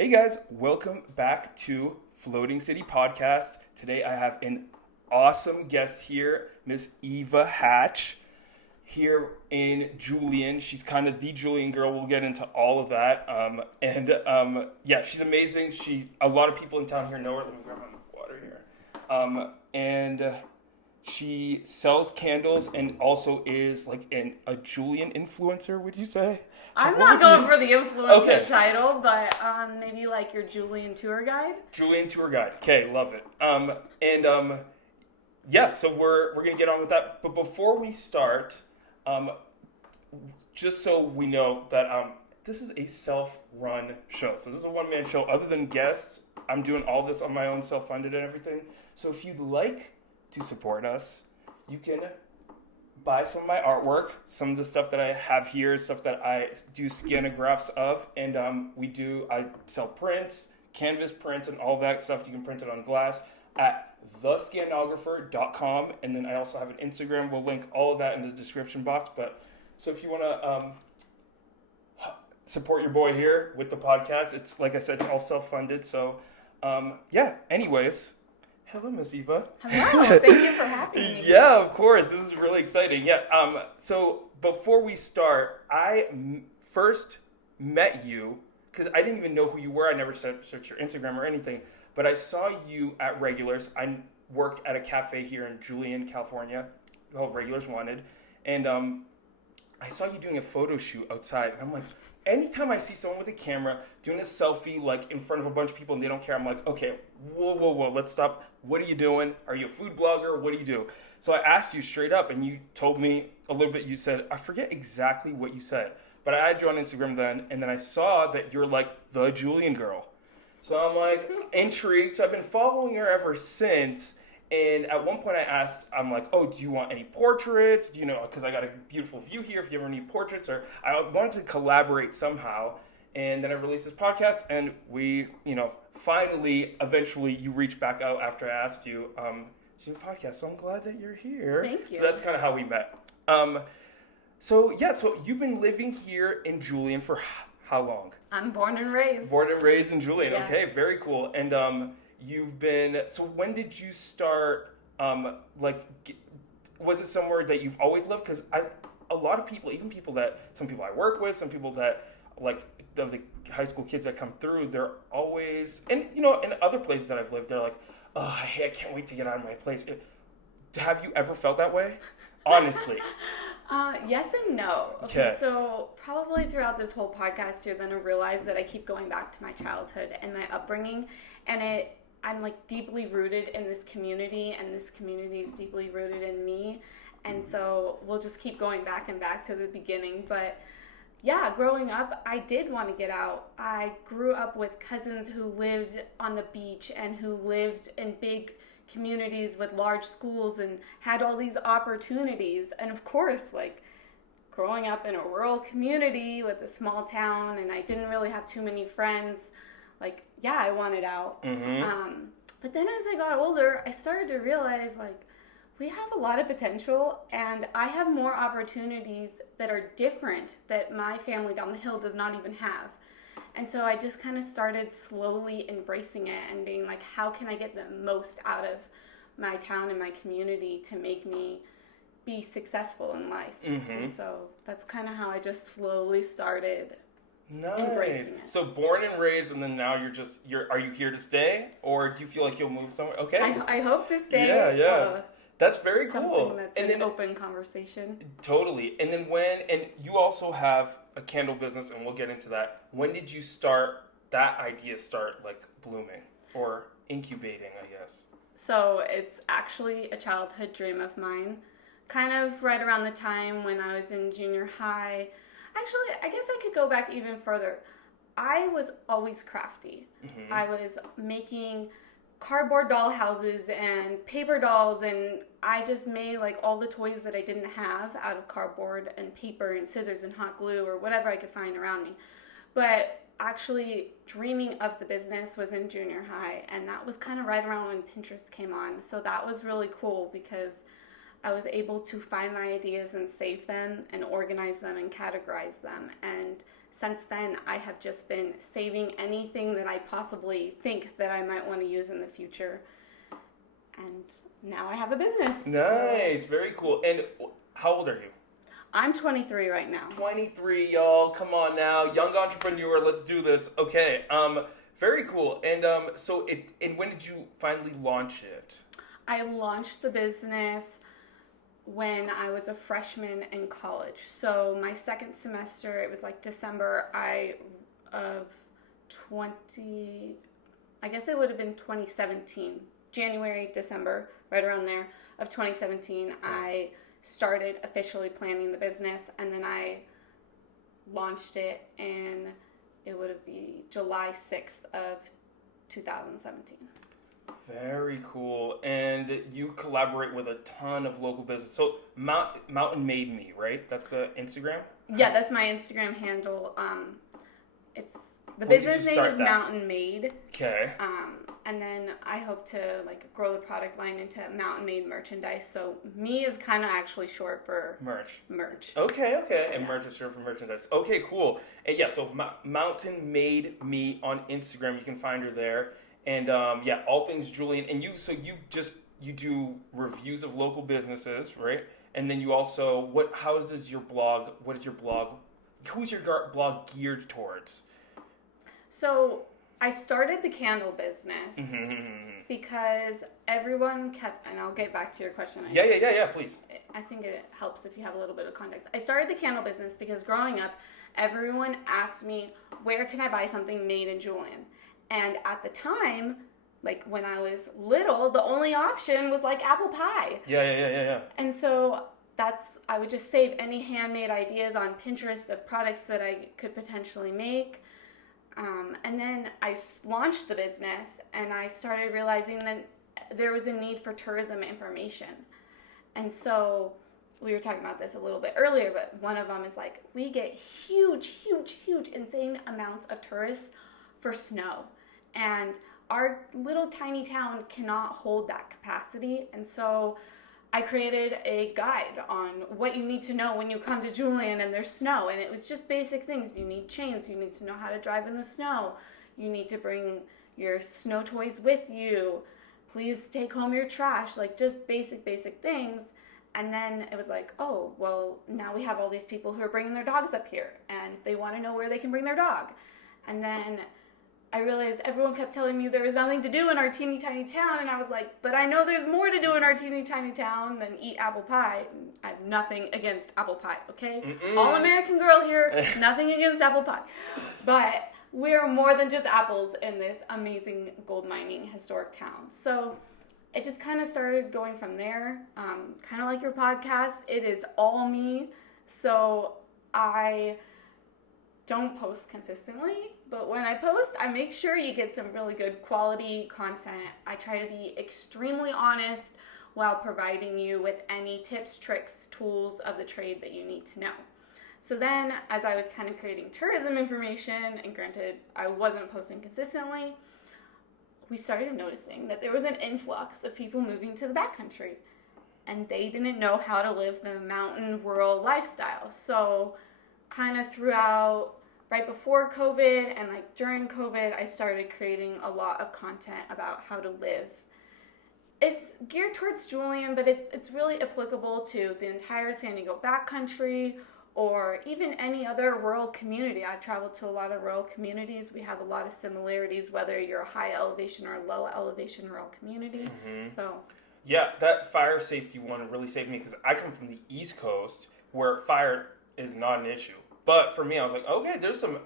Hey guys, welcome back to Floating City Podcast. Today I have an awesome guest here, Miss Eva Hatch, here in Julian. She's kind of the Julian girl. We'll get into all of that. Yeah, she's amazing. A lot of people in town here know her. Let me grab my water here. She sells candles and also is like a Julian influencer, would you say? I'm not going for the influencer title, but maybe like your Julian tour guide. Julian tour guide. Okay, love it. Yeah, so we're gonna get on with that. But before we start, just so we know that this is a self-run show. So this is a one-man show. Other than guests, I'm doing all this on my own, self-funded and everything. So if you'd like to support us, you can buy some of my artwork. Some of the stuff that I have here is stuff that I do scanographs of, and I sell prints, canvas prints, and all that stuff. You can print it on glass at thescanographer.com, and then I also have an Instagram. We'll link all of that in the description box. But so if you want to support your boy here with the podcast, it's like I said, it's all self-funded. So yeah. Anyways. Hello, Miss Eva. Hello. Thank you for having me. Yeah, of course. This is really exciting. Yeah. So before we start, I first met you because I didn't even know who you were. I never searched your Instagram or anything, but I saw you at Regulars. I work at a cafe here in Julian, California, called Regulars Wanted, and I saw you doing a photo shoot outside, and I'm like, anytime I see someone with a camera doing a selfie like in front of a bunch of people and they don't care, I'm like, okay, whoa, let's stop. What are you doing? Are you a food blogger? What do you do? So I asked you straight up, and you told me a little bit. You said, I forget exactly what you said, but I had you on Instagram then, and then I saw that you're like the Julian girl. So I'm like intrigued. So I've been following her ever since. And at one point I asked, I'm like, oh, do you want any portraits? Do you know, because I got a beautiful view here, if you ever need portraits, or I wanted to collaborate somehow. And then I released this podcast, and we, finally, eventually you reached back out after I asked you to do a podcast. So I'm glad that you're here. Thank you. So that's kind of how we met. So you've been living here in Julian for how long? I'm born and raised. Born and raised in Julian. Yes. Okay, very cool. And so when did you start, was it somewhere that you've always lived? Because a lot of people, even some people I work with, some people that, like, the high school kids that come through, they're always, and, in other places that I've lived, they're like, oh, I can't wait to get out of my place. Have you ever felt that way? Honestly. Yes and no. Okay, so probably throughout this whole podcast, you're going to realize that I keep going back to my childhood and my upbringing, and I'm like deeply rooted in this community, and this community is deeply rooted in me. And so we'll just keep going back and back to the beginning. But yeah, growing up, I did want to get out. I grew up with cousins who lived on the beach and who lived in big communities with large schools and had all these opportunities. And of course, like growing up in a rural community with a small town, and I didn't really have too many friends. Like, yeah, I wanted out. Mm-hmm. But then as I got older, I started to realize, like, we have a lot of potential, and I have more opportunities that are different that my family down the hill does not even have. And so I just kind of started slowly embracing it and being like, how can I get the most out of my town and my community to make me be successful in life? Mm-hmm. And so that's kind of how I just slowly started. Nice. So born and raised, and then now are you here to stay, or do you feel like you'll move somewhere? Okay. I hope to stay. Yeah. That's very cool. Something that's an open conversation. Totally. And then and you also have a candle business, and we'll get into that. When did you that idea start like blooming or incubating, I guess? So it's actually a childhood dream of mine, kind of right around the time when I was in junior high. Actually, I guess I could go back even further. I was always crafty. Mm-hmm. I was making cardboard doll houses and paper dolls, and I just made like all the toys that I didn't have out of cardboard and paper and scissors and hot glue or whatever I could find around me. But actually dreaming of the business was in junior high, and that was kind of right around when Pinterest came on. So that was really cool because I was able to find my ideas and save them and organize them and categorize them. And since then, I have just been saving anything that I possibly think that I might want to use in the future. And now I have a business. Nice. So. Very cool. And how old are you? I'm 23 right now. 23, y'all. Come on now. Young entrepreneur. Let's do this. Okay. Very cool. And and when did you finally launch it? I launched the business when I was a freshman in college. So my second semester, it was like December of 20, I guess it would have been 2017, January, December, right around there of 2017, I started officially planning the business, and then I launched it in, it would be July 6th of 2017. Very cool. And you collaborate with a ton of local business. So Mountain Made Me, right? That's the Instagram? Yeah, that's my Instagram handle. It's the business name is Mountain Made. Okay. And then I hope to grow the product line into Mountain Made merchandise. So me is kind of actually short for merch. Okay. And merch is short for merchandise. Okay, cool. And yeah, so Mountain Made Me on Instagram. You can find her there. And all things Julian. And you do reviews of local businesses, right? And then you also, who's your blog geared towards? So I started the candle business because everyone kept, and I'll get back to your question. Yeah, please. I think it helps if you have a little bit of context. I started the candle business because growing up, everyone asked me, where can I buy something made in Julian? And at the time, when I was little, the only option was apple pie. Yeah. And so I would just save any handmade ideas on Pinterest of products that I could potentially make. And then I launched the business, and I started realizing that there was a need for tourism information. And so we were talking about this a little bit earlier, but one of them is we get huge, insane amounts of tourists for snow. And our little tiny town cannot hold that capacity. And so I created a guide on what you need to know when you come to Julian and there's snow. And it was just basic things. You need chains. You need to know how to drive in the snow. You need to bring your snow toys with you. Please take home your trash. Just basic things. And then it was oh, well, now we have all these people who are bringing their dogs up here. And they want to know where they can bring their dog. And then I realized everyone kept telling me there was nothing to do in our teeny tiny town, and I was but I know there's more to do in our teeny tiny town than eat apple pie. I have nothing against apple pie, okay? All American girl here, nothing against apple pie. But we're more than just apples in this amazing gold mining historic town. So it just kind of started going from there. Kind of like your podcast, it is all me. So I don't post consistently, but when I post, I make sure you get some really good quality content. I try to be extremely honest while providing you with any tips, tricks, tools of the trade that you need to know. So then, as I was kind of creating tourism information, and granted, I wasn't posting consistently, we started noticing that there was an influx of people moving to the backcountry, and they didn't know how to live the mountain rural lifestyle. So kind of throughout, right before COVID and during COVID, I started creating a lot of content about how to live. It's geared towards Julian, but it's really applicable to the entire San Diego backcountry or even any other rural community. I've traveled to a lot of rural communities. We have a lot of similarities, whether you're a high elevation or low elevation rural community. So yeah, that fire safety one really saved me because I come from the East Coast where fire is not an issue. But for me, I was okay, there's some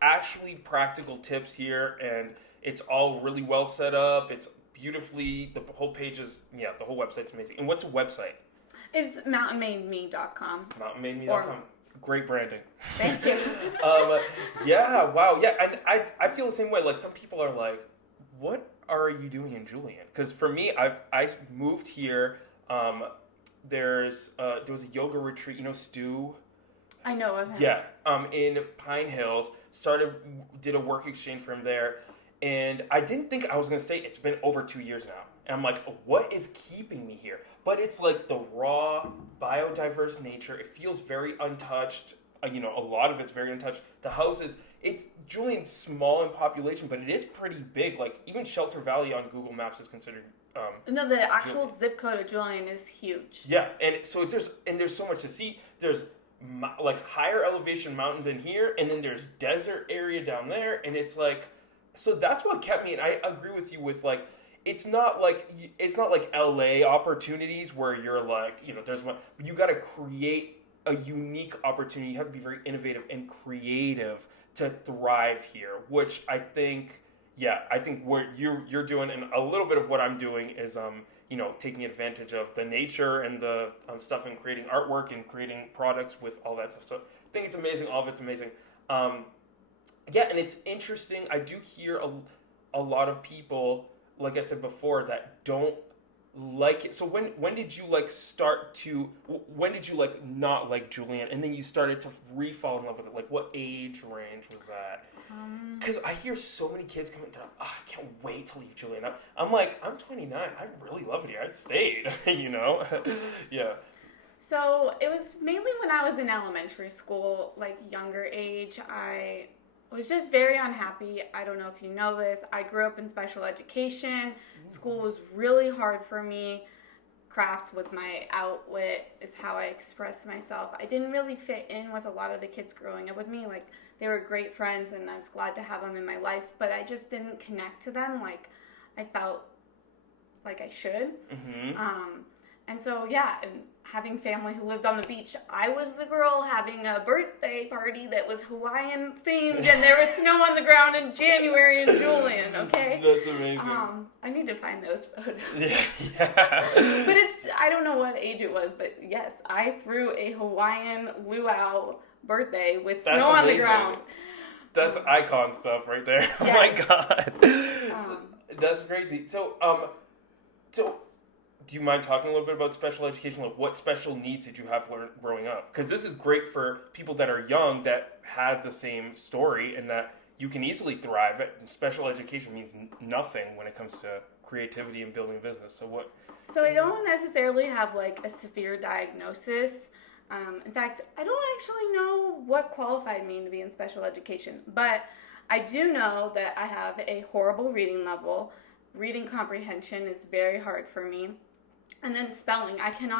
actually practical tips here, and it's all really well set up. It's beautifully, the whole page is, the whole website's amazing. And what's a website? It's mountainmademe.com. Mountainmademe.com. Great branding. Thank you. Yeah, wow. Yeah, and I feel the same way. Some people are what are you doing in Julian? Because for me, I moved here. There was a yoga retreat, Stu? I know of him. Yeah, in Pine Hills, did a work exchange for him there, and I didn't think I was going to stay. It's been over 2 years now, and I'm what is keeping me here? But it's the raw, biodiverse nature. It feels very untouched. a lot of it's very untouched. The house it's Julian's small in population, but it is pretty big. Like even Shelter Valley on Google Maps is considered. No, the actual zip code of Julian is huge. Yeah, and so there's so much to see. There's like higher elevation mountain than here, and then there's desert area down there, and it's like, so that's what kept me. And I agree with you with like, it's not like LA opportunities where you're like, there's one, but you got to create a unique opportunity. You have to be very innovative and creative to thrive here, which I think what you're doing, and a little bit of what I'm doing is taking advantage of the nature and the stuff and creating artwork and creating products with all that stuff. So I think it's amazing. All of it's amazing. And it's interesting. I do hear a lot of people, like I said before, that don't like it. So when did you not like Julian, and then you started to re-fall in love with it? Like what age range was that? Because I hear so many kids coming down, I can't wait to leave Julian. I'm like, I'm 29. I really love it here. I stayed, Yeah. So it was mainly when I was in elementary school, like younger age. I was just very unhappy. I don't know if you know this. I grew up in special education. School was really hard for me. Crafts was my outlet, is how I expressed myself. I didn't really fit in with a lot of the kids growing up with me. Like, they were great friends, and I was glad to have them in my life, but I just didn't connect to them like I felt like I should. And so, and having family who lived on the beach, I was the girl having a birthday party that was Hawaiian themed, and there was snow on the ground in January in Julian, okay? That's amazing. I need to find those photos. Yeah. But I don't know what age it was, but yes, I threw a Hawaiian luau birthday with snow on the ground. That's icon stuff right there. Yes. Oh my God. That's crazy. So, do you mind talking a little bit about special education? Like, what special needs did you have growing up? Because this is great for people that are young that had the same story, and that you can easily thrive. Special education means nothing when it comes to creativity and building a business. So I don't necessarily have like a severe diagnosis. In fact, I don't actually know what qualified me to be in special education, but I do know that I have a horrible reading level. Reading comprehension is very hard for me. And then spelling. I cannot